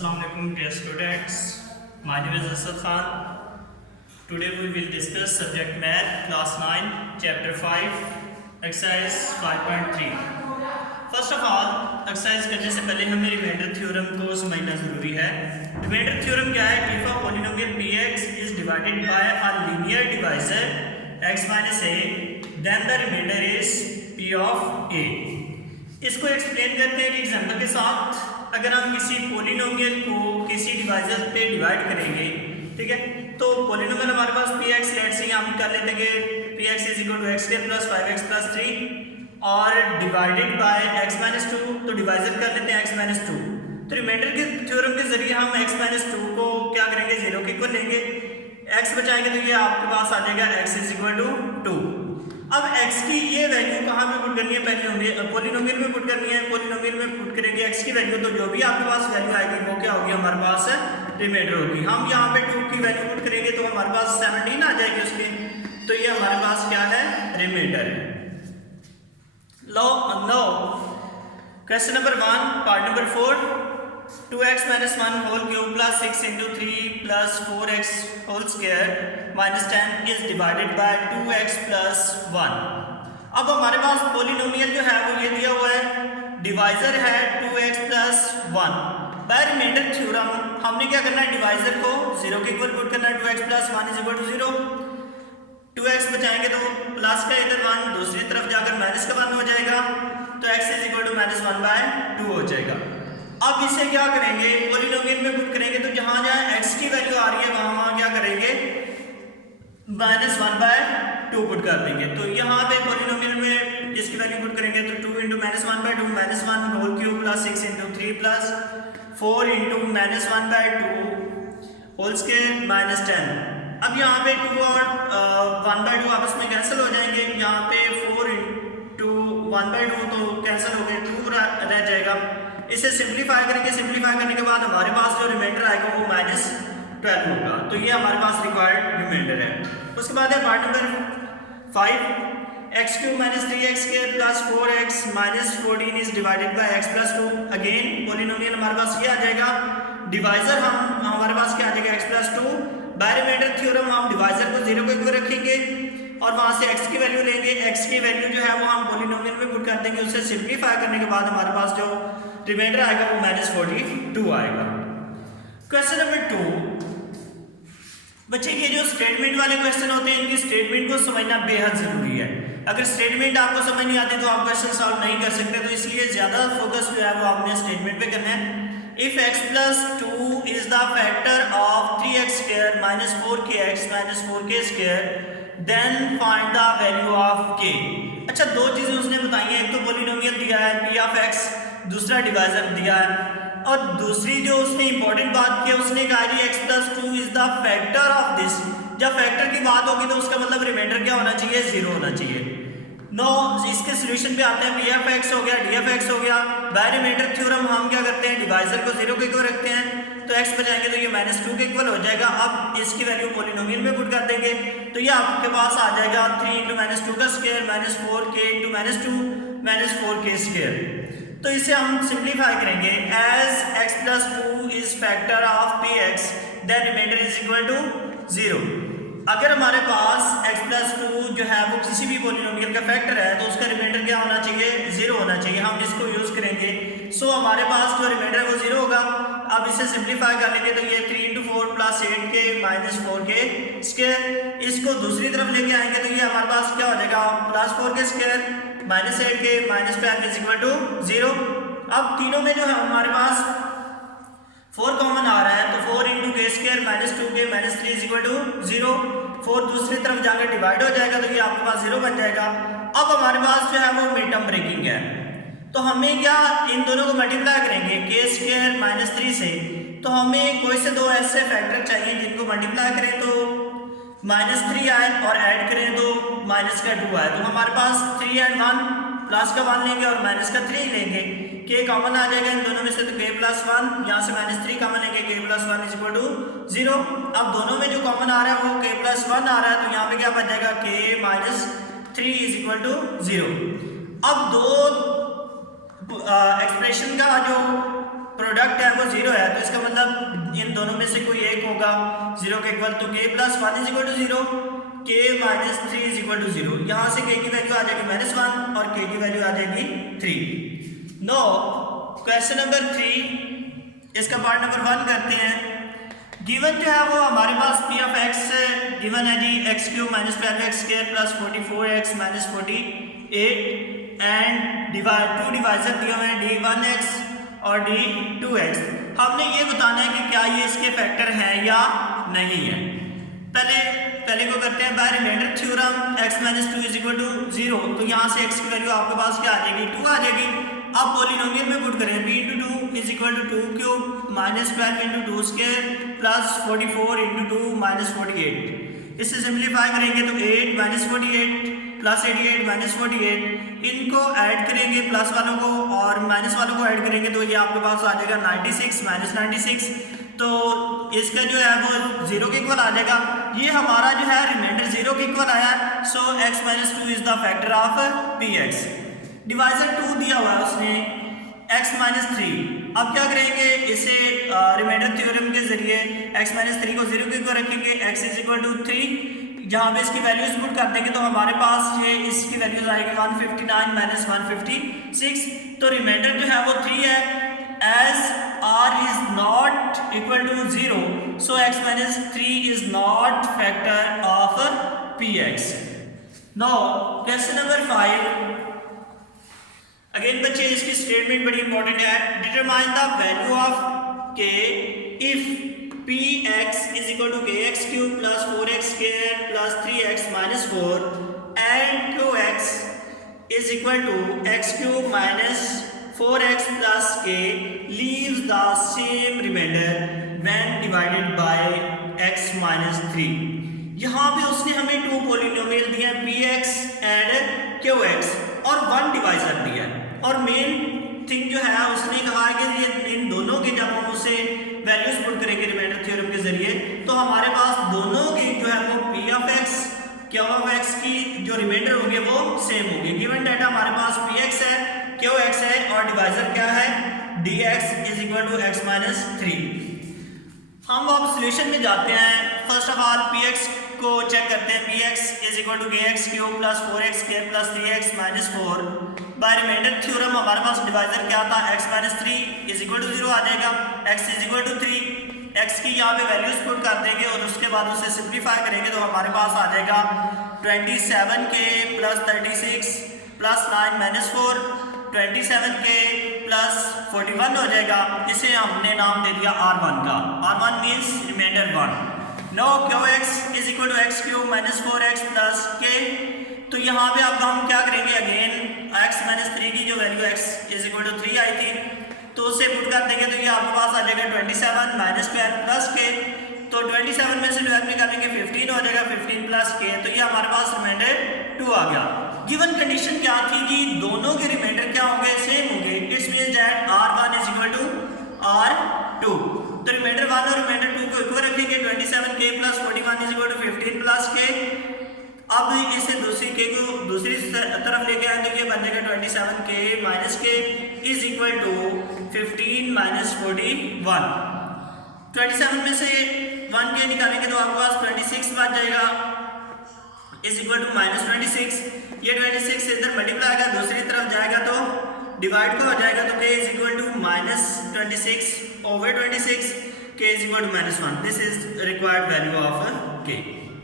Assalamu alaikum dear students. My name is Asad Khan. Today we will discuss subject math class 9 chapter 5 exercise 5.3. First of all exercise करने से पहले हमें remainder theorem को समझना ज़रूरी है. रिमाइंडर थ्योरम क्या है? If a polynomial px is divided by a linear divisor x minus a then the remainder is p of a. इसको एक्सप्लेन करते हैं एग्जाम्पल के साथ. अगर हम किसी पोलिनोमियल को किसी डिवाइजर पे डिवाइड करेंगे, ठीक है, तो पोलिनोमियल हमारे पास पी एक्स लेट से हम कर लेते हैं P x is equal to x square plus 5x plus 3 और डिवाइडेड बाय x माइनस 2, तो डिवाइजर कर लेते हैं x माइनस 2. तो रिमाइंडर के थ्योरम के जरिए हम x माइनस 2 को क्या करेंगे, 0 के इक्वल लेंगे, x बचाएंगे तो ये आपके पास आ जाएगा x इज इक्वल टू 2. अब x की ये वैल्यू कहाँ पे पुट करनी है, पहले पोलिनोमियल में पुट करनी है. पोलिनोमियल में पुट करेंगे x की वैल्यू, तो जो भी आपके पास वैल्यू आएगी वो क्या होगी, हमारे पास रिमाइंडर होगी. हम यहाँ पे 2 की वैल्यू पुट करेंगे तो हमारे पास 17 आ जाएगी उसकी, तो ये हमारे पास क्या है, रिमाइंडर है. लो question number 1 part number 4. 2x minus 1 whole cube plus 6 into 3 plus 4x whole square minus 10 is divided by 2x plus 1. अब हमारे पास पोलिनोमियल जो है वो ये दिया हुआ है, डिवाइजर है 2x plus 1. Bye remainder theorem हमने क्या करना है, डिवाइजर को 0 के इक्वल पुट करना है. 2x plus 1 is equal to 0. 2x बचाएंगे तो प्लस का इधर 1, दूसरी तरफ जाकर माइनस का 1 हो जाएगा, तो x is equal to minus 1 by 2 हो जाएगा. अब इसे क्या करेंगे, पोलिनोमियल में पुट करेंगे, तो जहां जहां x की वैल्यू आ रही है वहां क्या करेंगे, -1 by 2 पुट कर देंगे. तो यहाँ पे पोलिनोमियल में इसकी वैल्यू पुट करेंगे तो 2 into -1 by 2 -1 whole cube plus 6 into 3 plus 4 into -1 by 2 whole square minus 10. अब यहाँ पे 2 और 1 by 2 आपस में कैंसिल हो जाएंगे. यहाँ पे 4 into 1 by 2 तो कैंसिल हो गए, 2 रह जाएगा. इसे सिंप्लीफाई करेंगे, सिंप्लीफाई करने के बाद हमारे पास जो रिमाइंडर आएगा वो -12 होगा. तो ये हमारे पास रिक्वायर्ड रिमाइंडर है. उसके बाद है part number 5. x cube minus 3x square plus 4x minus 14 is divided by x plus 2. Again polynomial हमारे पास ये आ जाएगा, डिवाइजर हमारे पास क्या आ जाएगा, x plus 2. By remainder theorem हम डिवाइजर को 0 के इक्वल रखेंगे और वहां से x की वैल्यू लेंगे. x की वैल्यू जो है वो हम पोलिनोमियल में पुट कर देंगे. उसे सिंप्लीफाई करने के बाद हमारे पास जो रिमाइंडर आएगा वो -42 आएगा. Question number 2. बच्चे ये जो स्टेटमेंट वाले क्वेश्चन होते हैं, इनकी स्टेटमेंट को समझना बेहद जरूरी है. अगर स्टेटमेंट आपको समझ नहीं आती तो आप क्वेश्चन सॉल्व नहीं कर सकते. तो इसलिए ज्यादा फोकस जो है वो आपने स्टेटमेंट पे करना है. If x plus 2 is the factor of 3x square minus 4kx minus 4k square then find the value of k. अच्छा, दो चीजें उसने बताई हैं, एक तो पोलिनोमियल दिया है p ऑफ x, दूसरा डिवाइजर दिया है. और दूसरी जो उसने इंपॉर्टेंट बात की, उसने कहा कि x plus 2 is the factor of this. जब फैक्टर की बात होगी तो उसका मतलब रिमाइंडर क्या होना चाहिए, 0 होना चाहिए. नो, इसके सोल्यूशन पे आते हैं. पी एफ एक्स हो गया, डी एफ एक्स हो गया. बाय रिमाइंडर थ्योरम हम क्या करते हैं, डिवाइजर को 0 के इक्वल रखते हैं, तो x बचाएंगे तो ये -2 के इक्वल हो जाएगा. अब इसकी वैल्यू पोलिनोमियल में पुट कर देंगे तो ये आपके पास आ जाएगा 3 into -2 का square -4k into -2 -4k square. तो इसे हम सिंप्लीफाई करेंगे. As x plus 2 is factor of px then remainder is equal to 0. अगर हमारे पास x प्लस 2 जो है वो किसी भी पोलिनोमियल का फैक्टर है तो उसका रिमाइंडर क्या होना चाहिए, 0 होना चाहिए. हम इसको यूज करेंगे. सो हमारे पास जो रिमाइंडर वो 0 होगा. अब इसे सिंप्लीफाई कर लेंगे तो ये 3 into 4 plus 8k minus 4k square. इसको दूसरी तरफ लेके आएंगे तो ये हमारे पास क्या हो जाएगा, plus 4k square minus 8k minus 12 is equal to 0. अब तीनों में जो है हमारे पास 4 कॉमन आ रहा है, तो 4 into k square minus 2k minus 3 is equal to 0. 4 दूसरी तरफ जाकर डिवाइड हो जाएगा तो ये आपके पास 0 बन जाएगा. अब हमारे पास जो है वो मिड टर्म ब्रेकिंग है, तो हमें क्या, इन दोनों को मल्टीप्लाई करेंगे k स्क्वायर माइनस 3 से. तो हमें कोई से दो ऐसे फैक्टर चाहिए जिनको मल्टीप्लाई करें तो -3 आए और ऐड करें तो माइनस का 2 आए. तो हमारे पास 3 and 1 प्लस का 1 लेंगे और माइनस का 3 लेंगे. k कॉमन आ जाएगा इन दोनों में से, तो k प्लस 1, यहाँ से -3 कॉमन लेंगे, k plus 1 is equal to 0. अब दोनों में जो कॉमन आ रहा है वो k प्लस 1 आ रहा है, तो यहाँ पे क्या बन जाएगा, k minus 3 is equal to 0. अब दो एक्सप्रेशन का जो प्रोडक्ट है वो 0 है, तो इसका मतलब दोनों में से कोई एक होगा 0 के इक्वल, तो k plus 1 is equal to 0, k minus 3 is equal to 0। यहाँ से k की वैल्यू आ जाएगी -1 और k की वैल्यू आ जाएगी 3। नो क्वेश्चन नंबर 3, इसका पार्ट नंबर 1 करते हैं। गिवन जो है वो हमारे पास p ऑफ x गिवन है जी x³ minus 12x² plus 44x minus 48 and two divisor दिए हुए हैं d1x और d2x। हमने ये बताना है कि क्या ये इसके फैक्टर हैं या नहीं है। पहले को करते हैं by remainder theorem x minus 2 is equal to 0, तो यहाँ से x की वैल्यू आपके पास क्या आ जाएगी 2 आ जाएगी। अब पॉलिनोमियल में पुट करें b into 2 is equal to 2 cube minus 12 into 2 square plus 44 into 2 minus 48। इससे सिंप्लीफाई करेंगे तो 8 माइनस 48 प्लस 88 माइनस 48, इनको ऐड करेंगे प्लस वालों को और माइनस वालों को ऐड करेंगे तो ये आपके पास आ जाएगा 96 माइनस 96, तो इसका जो है वो 0 के इक्वल आ जाएगा। ये हमारा जो है रिमाइंडर 0 के इक्वल आया, सो x minus 2 is the factor of px। Divisor 2 दिया हुआ है उसने x माइनस 3। अब क्या करेंगे, इसे रिमाइंडर थ्योरम के जरिए x माइनस 3 को 0 के इक्वल रखेंगे, x इज इक्वल टू 3। जहाँ पे इसकी वैल्यूज पुट कर देंगे तो हमारे पास ये इसकी वैल्यूज आएगी 159 माइनस 156, तो रिमाइंडर जो है वो 3 है। As r is not equal to 0, so x minus 3 is not factor of px। Now question number 5, again बच्चे इसकी स्टेटमेंट बड़ी इंपॉर्टेंट है। Determine the value of k if px is equal to kx cube plus 4x square plus 3x minus 4 and qx is equal to x cube minus 4x plus k leaves the same remainder when divided by x minus 3। यहाँ पे उसने हमें 2 polynomial दिए हैं px and qx और 1 divisor दिया है, और मेन थिंग जो है उसने कहा है कि ये इन दोनों के जब हम उसे वैल्यूज पुट करेंगे रिमाइंडर थ्योरम के जरिए तो हमारे पास दोनों की जो है वो p of x q of x की जो रिमाइंडर होंगे वो सेम होंगे। गिवन डाटा हमारे पास px है, qx है और डिवाइजर क्या है dx is equal to x minus 3। हम अब सॉल्यूशन में जाते हैं। फर्स्ट ऑफ ऑल px को चेक करते हैं, px is equal to kx cube plus 4x square plus 3x minus 4। By remainder theorem हमारे पास डिवाइजर क्या था x minus 3 is equal to 0 आ जाएगा, x is equal to 3। x की यहाँ पे वैल्यूज पुट कर देंगे और उसके बाद उसे सिंप्लीफाई करेंगे तो हमारे पास आ जाएगा 27k plus 36 plus 9 minus 4, 27k plus 41 हो जाएगा। इसे हमने नाम दे दिया r1 का, r1 means remainder 1। No qx is equal to x cube minus 4x plus k, तो यहाँ पे अब हम क्या करेंगे, अगेन x माइनस 3 की जो value x is equal to 3 आई थी तो उसे पुट कर देंगे तो ये आपके पास आ जाएगा 27 माइनस 12 प्लस k, तो 27 में से 12 निकालेंगे 15 हो जाएगा, 15 प्लस k, तो ये हमारे पास रिमाइंडर 2 आ गया। गिवन कंडीशन क्या थी कि दोनों के रिमाइंडर क्या होंगे, सेम होंगे। It's means that r1 is equal to r2, तो रिमाइंडर 1 और रिमाइंडर 2 को इक्वल रखेंगे, 27k plus 41 is equal to 15 plus k। अब इसे दूसरी तरफ लेके आए तो ये बन जाएगा 27k minus k is equal to 15 minus 41। 27 में से 1k निकालेंगे तो आपके पास 26 बच जाएगा इज इक्वल टू माइनस 26। ये 26 से इधर मल्टीप्लाई आएगा, दूसरी तरफ जाएगा तो डिवाइड को हो जाएगा, तो k is equal to minus 26 over 26, k is equal to minus 1। This is required value of k।